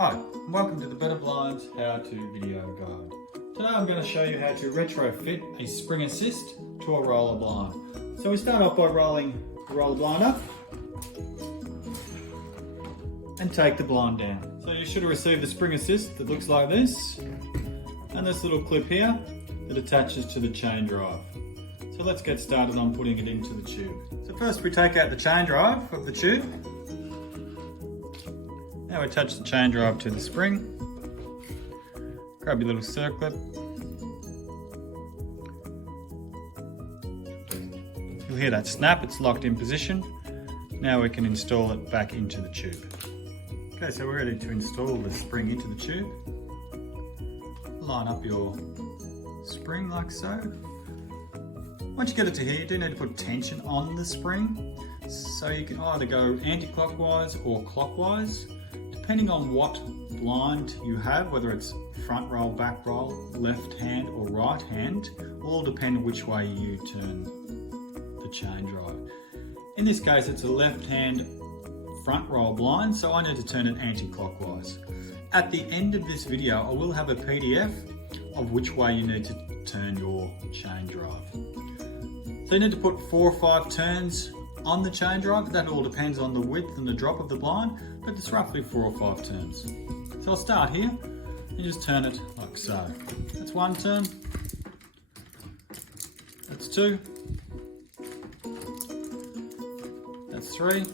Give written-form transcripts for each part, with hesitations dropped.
Hi, and welcome to the Betta Blinds how-to video guide. Today I'm going to show you how to retrofit a spring assist to a roller blind. So we start off by rolling the roller blind up and take the blind down. So you should have received the spring assist that looks like this and this little clip here that attaches to the chain drive. So let's get started on putting it into the tube. So first we take out the chain drive of the tube. Now attach the chain drive to the spring. Grab your little circlip. You'll hear that snap, it's locked in position. Now we can install it back into the tube. Okay, so we're ready to install the spring into the tube. Line up your spring like so. Once you get it to here, you do need to put tension on the spring. So you can either go anti-clockwise or clockwise. Depending on what blind you have, whether it's front roll, back roll, left hand or right hand, will all depend which way you turn the chain drive. In this case, it's a left hand front roll blind, so I need to turn it anti-clockwise. At the end of this video, I will have a PDF of which way you need to turn your chain drive. So you need to put 4 or 5 turns on the chain drive. That all depends on the width and the drop of the blind, but it's roughly 4 or 5 turns. So I'll start here and just turn it like so. That's 1 turn, that's 2, that's 3,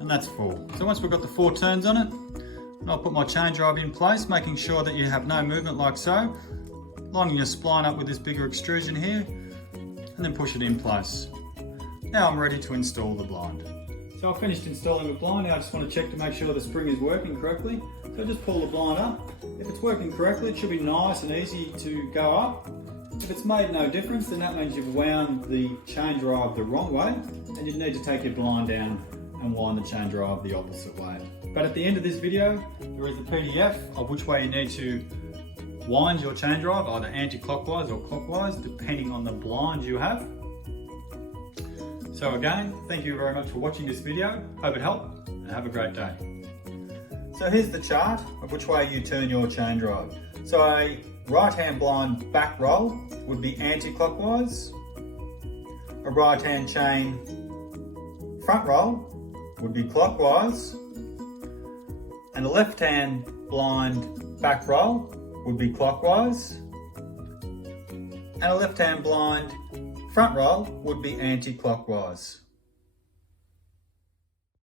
and that's 4. So once we've got the 4 turns on it, I'll put my chain drive in place, making sure that you have no movement like so, lining your spline up with this bigger extrusion here, and then push it in place. Now I'm ready to install the blind. So I've finished installing the blind. Now I just want to check to make sure the spring is working correctly. So just pull the blind up. If it's working correctly, it should be nice and easy to go up. If it's made no difference, then that means you've wound the chain drive the wrong way, and you need to take your blind down and wind the chain drive the opposite way. But at the end of this video, there is a PDF of which way you need to wind your chain drive, either anti-clockwise or clockwise, depending on the blind you have. So again, thank you very much for watching this video. Hope it helped, and have a great day. So here's the chart of which way you turn your chain drive. So a right-hand blind back roll would be anti-clockwise. A right-hand chain front roll would be clockwise. And a left-hand blind back roll would be clockwise, and a left-hand blind front roll would be anti-clockwise.